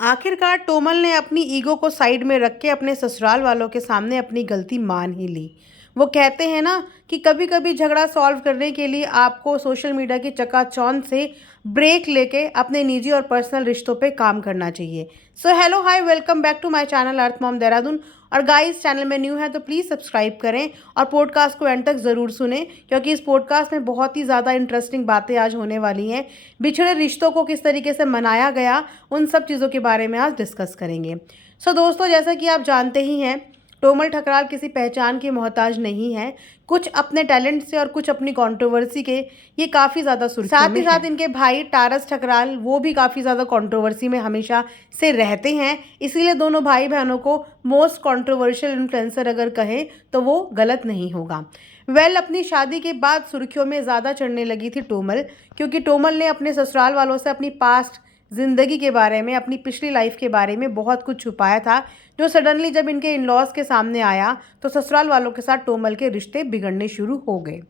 आखिरकार टोमल ने अपनी ईगो को साइड में रख के अपने ससुराल वालों के सामने अपनी गलती मान ही ली। वो कहते हैं ना कि कभी कभी झगड़ा सॉल्व करने के लिए आपको सोशल मीडिया की चकाचौंध से ब्रेक लेके अपने निजी और पर्सनल रिश्तों पे काम करना चाहिए। So hello hi, welcome back to my channel earth mom Dehradun. और गाइस, चैनल में न्यू है तो प्लीज़ सब्सक्राइब करें और पॉडकास्ट को एंड तक ज़रूर सुनें, क्योंकि इस पॉडकास्ट में बहुत ही ज़्यादा इंटरेस्टिंग बातें आज होने वाली हैं। बिछड़े रिश्तों को किस तरीके से मनाया गया, उन सब चीज़ों के बारे में आज डिस्कस करेंगे। सो दोस्तों, जैसा कि आप जानते ही हैं, टोमल ठकराल किसी पहचान की मोहताज नहीं है। कुछ अपने टैलेंट से और कुछ अपनी कंट्रोवर्सी के ये काफ़ी ज़्यादा सुर्खियों में है। साथ ही साथ इनके भाई टारस ठकराल, वो भी काफ़ी ज़्यादा कंट्रोवर्सी में हमेशा से रहते हैं। इसीलिए दोनों भाई बहनों को मोस्ट कंट्रोवर्शियल इन्फ्लुएंसर अगर कहें तो वो गलत नहीं होगा। अपनी शादी के बाद सुर्खियों में ज़्यादा चढ़ने लगी थी टोमल, क्योंकि टोमल ने अपने ससुराल वालों से अपनी पास्ट ज़िंदगी के बारे में, अपनी पिछली लाइफ के बारे में बहुत कुछ छुपाया था, जो सडनली जब इनके इन लॉज के सामने आया तो ससुराल वालों के साथ टोमल के रिश्ते बिगड़ने शुरू हो गए।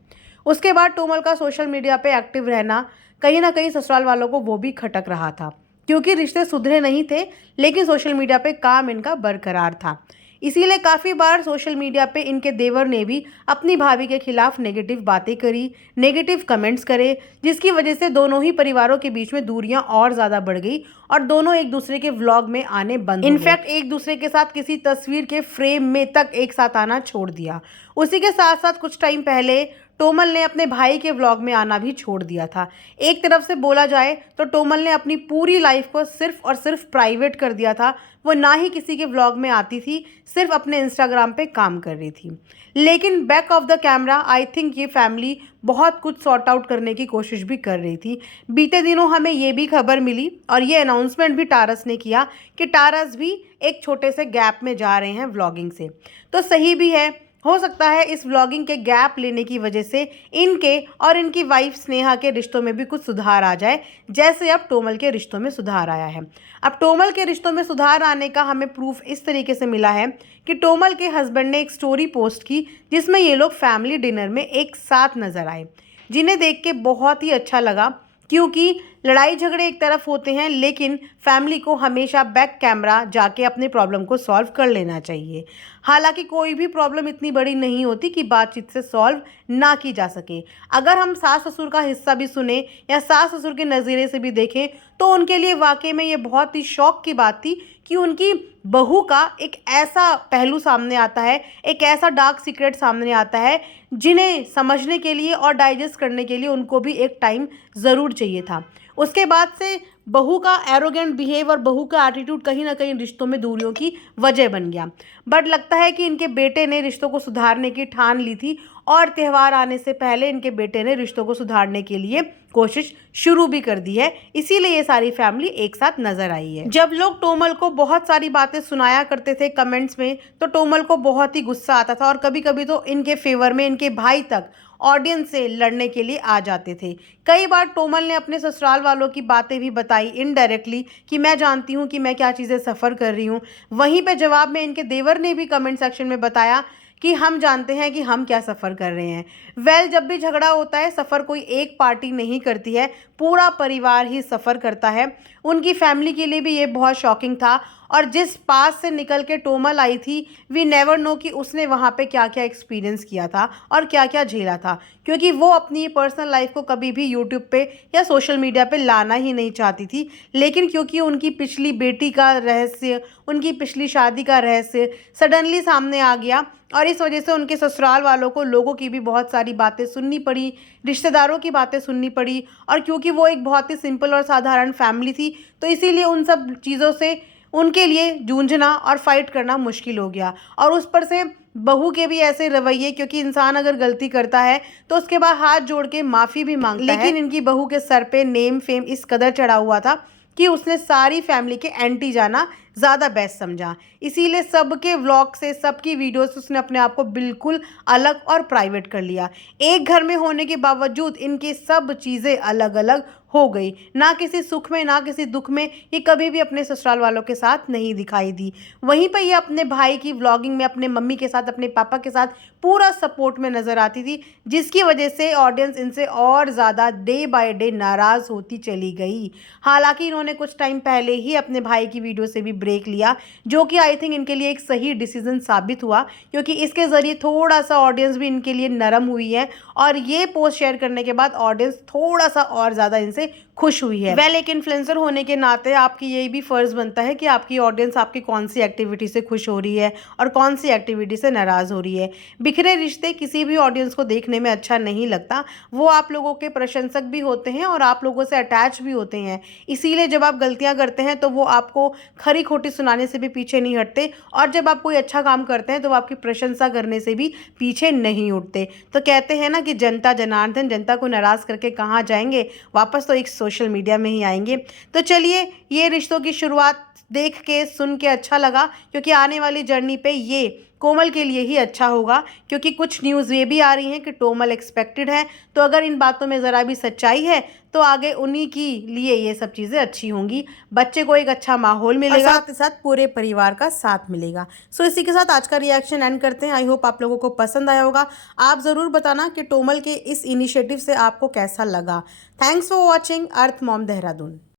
उसके बाद टोमल का सोशल मीडिया पे एक्टिव रहना कहीं ना कहीं ससुराल वालों को वो भी खटक रहा था, क्योंकि रिश्ते सुधरे नहीं थे, लेकिन सोशल मीडिया पे काम इनका बरकरार था। इसीलिए काफ़ी बार सोशल मीडिया पे इनके देवर ने भी अपनी भाभी के खिलाफ नेगेटिव बातें करी, नेगेटिव कमेंट्स करे, जिसकी वजह से दोनों ही परिवारों के बीच में दूरियां और ज़्यादा बढ़ गई और दोनों एक दूसरे के व्लॉग में आने बंद हो गए। इनफैक्ट एक दूसरे के साथ किसी तस्वीर के फ्रेम में तक एक साथ आना छोड़ दिया। उसी के साथ साथ कुछ टाइम पहले टोमल ने अपने भाई के व्लॉग में आना भी छोड़ दिया था। एक तरफ से बोला जाए तो टोमल ने अपनी पूरी लाइफ को सिर्फ और सिर्फ प्राइवेट कर दिया था। वो ना ही किसी के व्लॉग में आती थी, सिर्फ अपने इंस्टाग्राम पे काम कर रही थी। लेकिन back of the camera I think ये फैमिली बहुत कुछ सॉर्ट आउट करने की कोशिश भी कर रही थी। बीते दिनों हमें ये भी खबर मिली और ये अनाउंसमेंट भी टारस ने किया कि टारस भी एक छोटे से गैप में जा रहे हैं व्लॉगिंग से। तो सही भी है, हो सकता है इस व्लॉगिंग के गैप लेने की वजह से इनके और इनकी वाइफ स्नेहा के रिश्तों में भी कुछ सुधार आ जाए, जैसे अब टोमल के रिश्तों में सुधार आया है। अब टोमल के रिश्तों में सुधार आने का हमें प्रूफ इस तरीके से मिला है कि टोमल के हस्बैंड ने एक स्टोरी पोस्ट की, जिसमें ये लोग फैमिली डिनर में एक साथ नजर आए, जिन्हें देख के बहुत ही अच्छा लगा, क्योंकि लड़ाई झगड़े एक तरफ होते हैं, लेकिन फैमिली को हमेशा बैक कैमरा जाके अपने प्रॉब्लम को सॉल्व कर लेना चाहिए। हालांकि कोई भी प्रॉब्लम इतनी बड़ी नहीं होती कि बातचीत से सॉल्व ना की जा सके। अगर हम सास ससुर का हिस्सा भी सुने या सास ससुर के नज़रिए से भी देखें तो उनके लिए वाकई में ये बहुत ही शौक की बात थी कि उनकी बहू का एक ऐसा पहलू सामने आता है, एक ऐसा डार्क सीक्रेट सामने आता है, जिन्हें समझने के लिए और डाइजेस्ट करने के लिए उनको भी एक टाइम ज़रूर चाहिए था। उसके बाद से बहू का एरोगेंट बिहेव और बहू का एटीट्यूड कहीं ना कहीं रिश्तों में दूरियों की वजह बन गया। बट लगता है कि इनके बेटे ने रिश्तों को सुधारने की ठान ली थी और त्यौहार आने से पहले इनके बेटे ने रिश्तों को सुधारने के लिए कोशिश शुरू भी कर दी है। इसीलिए ये सारी फैमिली एक साथ नजर आई है। जब लोग टोमल को बहुत सारी बातें सुनाया करते थे कमेंट्स में, तो टोमल को बहुत ही गुस्सा आता था और कभी कभी तो इनके फेवर में इनके भाई तक ऑडियंस से लड़ने के लिए आ जाते थे। कई बार टोमल ने अपने ससुराल वालों की बातें भी बताई इनडायरेक्टली कि मैं जानती हूँ कि मैं क्या चीज़ें सफ़र कर रही हूँ। वहीं पे जवाब में इनके देवर ने भी कमेंट सेक्शन में बताया कि हम जानते हैं कि हम क्या सफ़र कर रहे हैं। जब भी झगड़ा होता है, सफ़र कोई एक पार्टी नहीं करती है, पूरा परिवार ही सफ़र करता है। उनकी फैमिली के लिए भी ये बहुत शॉकिंग था। और जिस पास से निकल के टोमल आई थी, वी नेवर नो कि उसने वहाँ पे क्या क्या एक्सपीरियंस किया था और क्या क्या झेला था, क्योंकि वो अपनी पर्सनल लाइफ को कभी भी यूट्यूब पे या सोशल मीडिया पे लाना ही नहीं चाहती थी। लेकिन क्योंकि उनकी पिछली बेटी का रहस्य, उनकी पिछली शादी का रहस्य सडनली सामने आ गया और इस वजह से उनके ससुराल वालों को, लोगों की भी बहुत सारी बातें सुननी पड़ी, रिश्तेदारों की बातें सुननी पड़ी। और क्योंकि वो एक बहुत ही सिंपल और साधारण फैमिली थी, तो इसीलिए उन सब चीज़ों से उनके लिए जूझना और फाइट करना मुश्किल हो गया। और उस पर से बहू के भी ऐसे रवैये, क्योंकि इंसान अगर गलती करता है तो उसके बाद हाथ जोड़ के माफ़ी भी मांगता है। लेकिन इनकी बहू के सर पे नेम फेम इस कदर चढ़ा हुआ था कि उसने सारी फैमिली के एंटी जाना ज़्यादा बेस्ट समझा। इसीलिए सबके व्लॉग से, सबकी वीडियो से उसने अपने आप को बिल्कुल अलग और प्राइवेट कर लिया। एक घर में होने के बावजूद इनकी सब चीज़ें अलग-अलग हो गई। ना किसी सुख में, ना किसी दुख में ये कभी भी अपने ससुराल वालों के साथ नहीं दिखाई दी। वहीं पे ये अपने भाई की व्लॉगिंग में अपने मम्मी के साथ, अपने पापा के साथ पूरा सपोर्ट में नज़र आती थी, जिसकी वजह से ऑडियंस इनसे और ज़्यादा डे बाय डे नाराज़ होती चली गई। हालाँकि इन्होंने कुछ टाइम पहले ही अपने भाई की वीडियो से भी ब्रेक लिया, जो कि आई थिंक इनके लिए एक सही डिसीज़न साबित हुआ, क्योंकि इसके ज़रिए थोड़ा-सा ऑडियंस भी इनके लिए नरम हुई है और ये पोस्ट शेयर करने के बाद ऑडियंस थोड़ा-सा और ज़्यादा इनसे खुश हुई है। वेल, एक इन्फ्लुएंसर होने के नाते आपकी यही भी फ़र्ज़ बनता है कि आपकी ऑडियंस आपकी कौन-सी एक्टिविटी से खुश हो रही है और कौन-सी एक्टिविटी से नाराज़ हो रही है। बिखरे रिश्ते किसी भी ऑडियंस को देखने में अच्छा नहीं लगता। वो आप लोगों के प्रशंसक भी होते हैं और आप लोगों से अटैच भी होते हैं। इसीलिए जब आप गलतियाँ करते हैं तो वो आपको खरी-खोटी सुनाने से भी पीछे नहीं हटते, और जब आप कोई अच्छा काम करते हैं तो वो आपकी प्रशंसा करने से भी पीछे नहीं उठते। तो कहते हैं ना कि जनता जनार्दन, जनता को नाराज़ करके कहाँ जाएँगे, वापस तो एक सोशल मीडिया में ही आएँगे। तो चलिए, ये रिश्तों की शुरुआत देख के, सुन के अच्छा लगा, क्योंकि आने वाली जर्नी पे ये कोमल के लिए ही अच्छा होगा, क्योंकि कुछ न्यूज़ ये भी आ रही हैं कि कोमल एक्सपेक्टेड है। तो अगर इन बातों में ज़रा भी सच्चाई है तो आगे उन्हीं की लिए ये सब चीज़ें अच्छी होंगी। बच्चे को एक अच्छा माहौल मिलेगा, साथ ही साथ पूरे परिवार का साथ मिलेगा। सो इसी के साथ आज का रिएक्शन एंड करते हैं। आई होप आप लोगों को पसंद आया होगा। आप ज़रूर बताना कि कोमल के इस इनिशिएटिव से आपको कैसा लगा। Thanks for watching earth mom Dehradun.